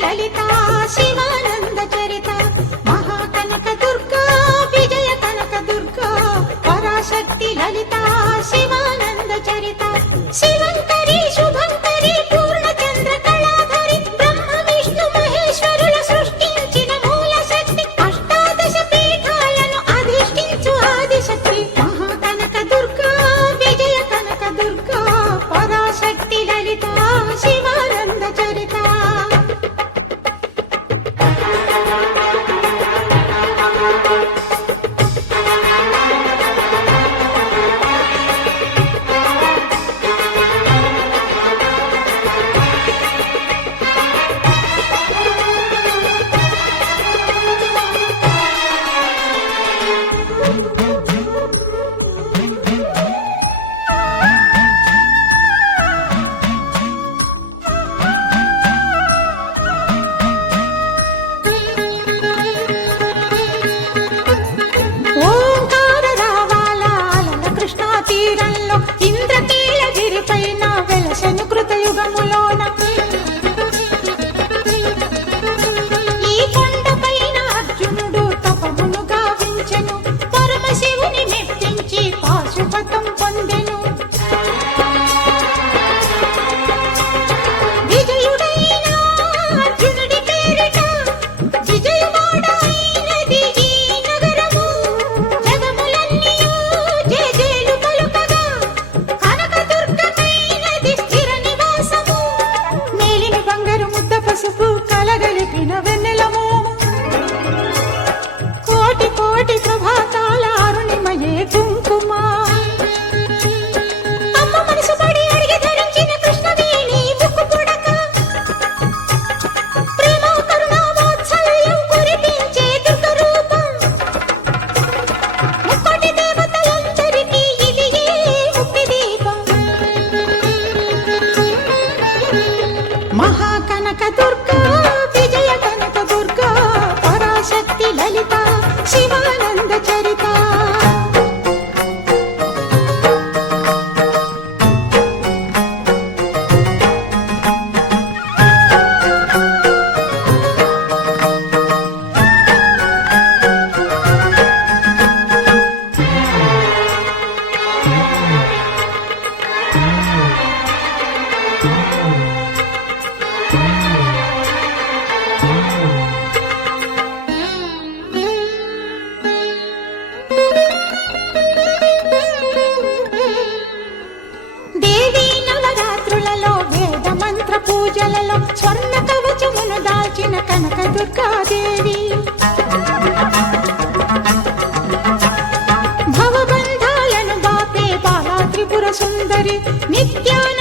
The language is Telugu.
లలిత శివానంద చరిత మహాకనక దుర్గా విజయ కనక దుర్గా పరాశక్తి లలిత శివానంద చరిత శివంకరి శుభంకరి పూర్ణచంద్ర కళాధరి బ్రహ్మ విష్ణు మహేశ్వరుల సృష్టించిన మూల శక్తి అష్టాదశ పీఠాలను అధిష్ఠించు ఆదిశక్తి మహాకనక దుర్గా విజయ కనక దుర్గా పరాశక్తి లలిత శివానంద చరిత తీరంలో ఇంద్రకీలగిరి పైన వెలసెను కృతయుగములోన ఈ కొండ పైన అర్జునుడు తపమును గావించెను పరమశివుని మెప్పించి పాశుపతం పొందెను విజయుడైన అర్జునుడి పేరిట విజయవాడ అయినది ఈ నగరము జగములన్నీయు జయజేలు పలుకగా కనకదుర్గమైనది స్థిర నివాసము మేలిమి బంగారు ముద్ద పసుపు కలగలిపిన వెన్నెల మోము కోటి కోటి ప్రభాతాల అరుణిమయే కుంకుమ అమ్మ మనసు పడి అడిగి ధరించిన కృష్ణవేణి ముక్కు పుడక ప్రేమ కరుణ వాత్సల్యం కురిపించే దుర్గ రూపం ముక్కోటి దేవతలందరికీ ఇది ముక్తి దీపం మహాకనక దుర్గా విజయ కనక దుర్గా పరాశక్తి లలిత శివానంద చరిత దేవీ నవరాత్రులలో వేద మంత్ర పూజలలో స్వర్ణ కవచమును దాల్చిన కనక దుర్గాదేవి భవబంధాలను బాపే బాలా త్రిపుర సుందరి నిత్యాన